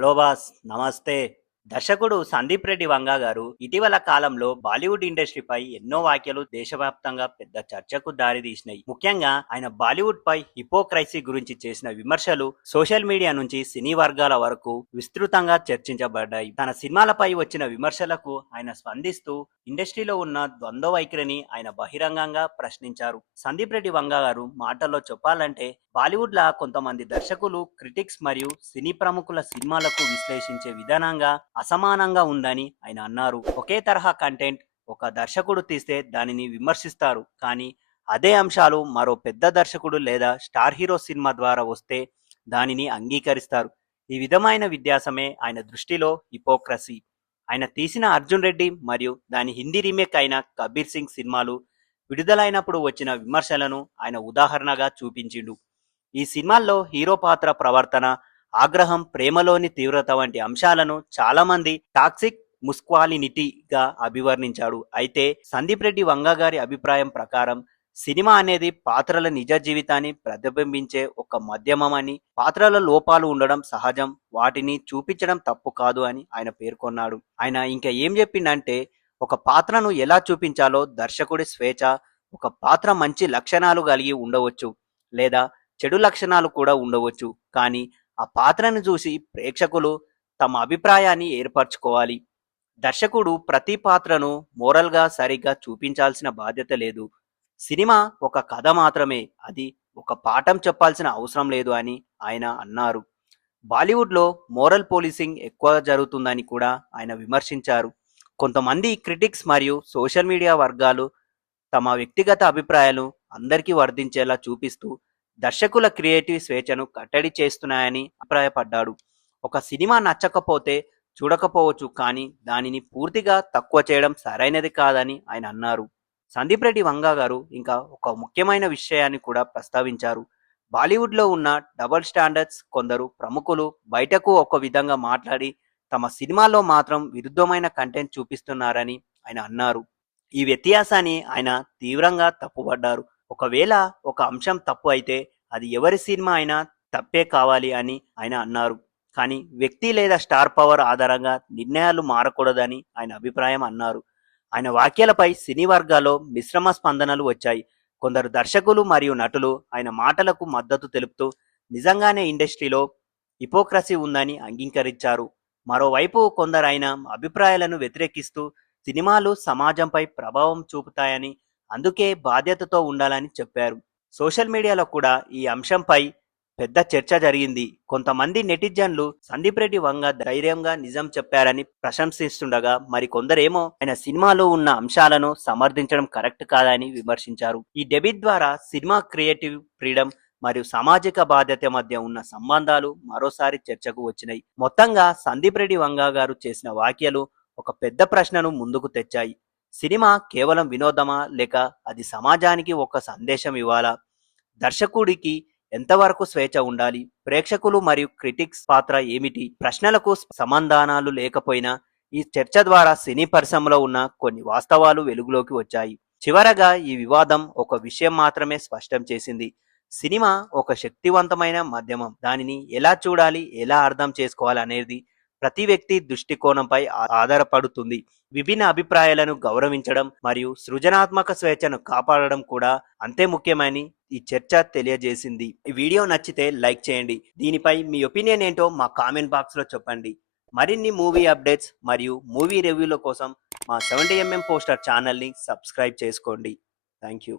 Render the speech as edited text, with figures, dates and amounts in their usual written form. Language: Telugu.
హలో బాస్, నమస్తే. దర్శకుడు సందీప్ రెడ్డి వంగా గారు ఇటీవల కాలంలో బాలీవుడ్ ఇండస్ట్రీపై ఎన్నో వ్యాఖ్యలు దేశవ్యాప్తంగా పెద్ద చర్చకు దారితీసినాయి. ముఖ్యంగా ఆయన బాలీవుడ్ పై హిపోక్రైసీ గురించి చేసిన విమర్శలు సోషల్ మీడియా నుంచి సినీ వర్గాల వరకు విస్తృతంగా చర్చించబడ్డాయి. తన సినిమాలపై వచ్చిన విమర్శలకు ఆయన స్పందిస్తూ ఇండస్ట్రీలో ఉన్న ద్వంద్వ వైఖరిని ఆయన బహిరంగంగా ప్రశ్నించారు. సందీప్ రెడ్డి వంగా గారు మాటల్లో చెప్పాలంటే, బాలీవుడ్ లా కొంతమంది దర్శకులు క్రిటిక్స్ మరియు సినీ ప్రముఖుల సినిమాలకు విశ్లేషించే విధానంగా అసమానంగా ఉందని ఆయన అన్నారు. ఒకే తరహా కంటెంట్ ఒక దర్శకుడు తీస్తే దానిని విమర్శిస్తారు, కానీ అదే అంశాలు మరో పెద్ద దర్శకుడు లేదా స్టార్ హీరో సినిమా ద్వారా వస్తే దానిని అంగీకరిస్తారు. ఈ విధమైన వ్యత్యాసమే ఆయన దృష్టిలో హిపోక్రసీ. ఆయన తీసిన అర్జున్ రెడ్డి మరియు దాని హిందీ రీమేక్ అయిన కబీర్ సింగ్ సినిమాలు విడుదలైనప్పుడు వచ్చిన విమర్శలను ఆయన ఉదాహరణగా చూపించిండు. ఈ సినిమాల్లో హీరో పాత్ర ప్రవర్తన, ఆగ్రహం, ప్రేమలోని తీవ్రత వంటి అంశాలను చాలామంది టాక్సిక్ ముస్క్వాలినిటీగా అభివర్ణించాడు. అయితే సందీప్ రెడ్డి వంగ గారి అభిప్రాయం ప్రకారం సినిమా అనేది పాత్రల నిజ జీవితాన్ని ప్రతిబింబించే ఒక మాధ్యమం అని, పాత్రల లోపాలు ఉండడం సహజం, వాటిని చూపించడం తప్పు కాదు అని ఆయన పేర్కొన్నాడు. ఆయన ఇంకా ఏం చెప్పిండంటే, ఒక పాత్రను ఎలా చూపించాలో దర్శకుడి స్వేచ్ఛ. ఒక పాత్ర మంచి లక్షణాలు కలిగి ఉండవచ్చు, లేదా చెడు లక్షణాలు కూడా ఉండవచ్చు, కానీ ఆ పాత్రను చూసి ప్రేక్షకులు తమ అభిప్రాయాన్ని ఏర్పరచుకోవాలి. దర్శకుడు ప్రతి పాత్రను మోరల్గా సరిగ్గా చూపించాల్సిన బాధ్యత లేదు. సినిమా ఒక కథ మాత్రమే, అది ఒక పాఠం చెప్పాల్సిన అవసరం లేదు అని ఆయన అన్నారు. బాలీవుడ్లో మోరల్ పోలీసింగ్ ఎక్కువ జరుగుతుందని కూడా ఆయన విమర్శించారు. కొంతమంది క్రిటిక్స్ మరియు సోషల్ మీడియా వర్గాలు తమ వ్యక్తిగత అభిప్రాయాలు అందరికీ వర్తించేలా చూపిస్తూ దర్శకుల క్రియేటివ్ స్వేచ్ఛను కట్టడి చేస్తున్నాయని అభిప్రాయపడ్డాడు. ఒక సినిమా నచ్చకపోతే చూడకపోవచ్చు, కానీ దానిని పూర్తిగా తక్కువ చేయడం సరైనది కాదని ఆయన అన్నారు. సందీప్ రెడ్డి వంగా గారు ఇంకా ఒక ముఖ్యమైన విషయాన్ని కూడా ప్రస్తావించారు. బాలీవుడ్లో ఉన్న డబుల్ స్టాండర్డ్స్. కొందరు ప్రముఖులు బయటకు ఒక విధంగా మాట్లాడి తమ సినిమాల్లో మాత్రం విరుద్ధమైన కంటెంట్ చూపిస్తున్నారని ఆయన అన్నారు. ఈ వ్యత్యాసాన్ని ఆయన తీవ్రంగా తప్పుపడ్డారు. ఒకవేళ ఒక అంశం తప్పు అయితే అది ఎవరి సినిమా అయినా తప్పే కావాలి అని ఆయన అన్నారు. కానీ వ్యక్తి లేదా స్టార్ పవర్ ఆధారంగా నిర్ణయాలు మారకూడదని ఆయన అభిప్రాయం అన్నారు. ఆయన వ్యాఖ్యలపై సినీ వర్గాల్లో మిశ్రమ స్పందనలు వచ్చాయి. కొందరు దర్శకులు మరియు నటులు ఆయన మాటలకు మద్దతు తెలుపుతూ నిజంగానే ఇండస్ట్రీలో హిపోక్రసీ ఉందని అంగీకరించారు. మరోవైపు కొందరు ఆయన అభిప్రాయాలను వ్యతిరేకిస్తూ సినిమాలు సమాజంపై ప్రభావం చూపుతాయని, అందుకే బాధ్యతతో ఉండాలని చెప్పారు. సోషల్ మీడియాలో కూడా ఈ అంశంపై పెద్ద చర్చ జరిగింది. కొంతమంది నెటిజన్లు సందీప్ రెడ్డి వంగ ధైర్యంగా నిజం చెప్పారని ప్రశంసిస్తుండగా, మరికొందరేమో ఆయన సినిమాలో ఉన్న అంశాలను సమర్థించడం కరెక్ట్ కాదని విమర్శించారు. ఈ డెబిట్ ద్వారా సినిమా క్రియేటివ్ ఫ్రీడమ్ మరియు సామాజిక బాధ్యత మధ్య ఉన్న సంబంధాలు మరోసారి చర్చకు వచ్చినాయి. మొత్తంగా సందీప్ రెడ్డి వంగ గారు చేసిన వ్యాఖ్యలు ఒక పెద్ద ప్రశ్నను ముందుకు తెచ్చాయి. సినిమా కేవలం వినోదమా, లేక అది సమాజానికి ఒక సందేశం ఇవ్వాలా? దర్శకుడికి ఎంతవరకు స్వేచ్ఛ ఉండాలి? ప్రేక్షకులు మరియు క్రిటిక్స్ పాత్ర ఏమిటి? ప్రశ్నలకు సమాధానాలు లేకపోయినా ఈ చర్చ ద్వారా సినీ పరిశ్రమలో ఉన్న కొన్ని వాస్తవాలు వెలుగులోకి వచ్చాయి. చివరగా ఈ వివాదం ఒక విషయం మాత్రమే స్పష్టం చేసింది. సినిమా ఒక శక్తివంతమైన మాధ్యమం. దానిని ఎలా చూడాలి, ఎలా అర్థం చేసుకోవాలి అనేది ప్రతి వ్యక్తి దృష్టికోణంపై ఆధారపడుతుంది. విభిన్న అభిప్రాయాలను గౌరవించడం మరియు సృజనాత్మక స్వేచ్ఛను కాపాడడం కూడా అంతే ముఖ్యమని ఈ చర్చ తెలియజేసింది. ఈ వీడియో నచ్చితే లైక్ చేయండి. దీనిపై మీ ఒపీనియన్ ఏంటో మా కామెంట్ బాక్స్లో చెప్పండి. మరిన్ని మూవీ అప్డేట్స్ మరియు మూవీ రివ్యూల కోసం మా 70mm పోస్టర్ ఛానల్ని సబ్స్క్రైబ్ చేసుకోండి. Thank you.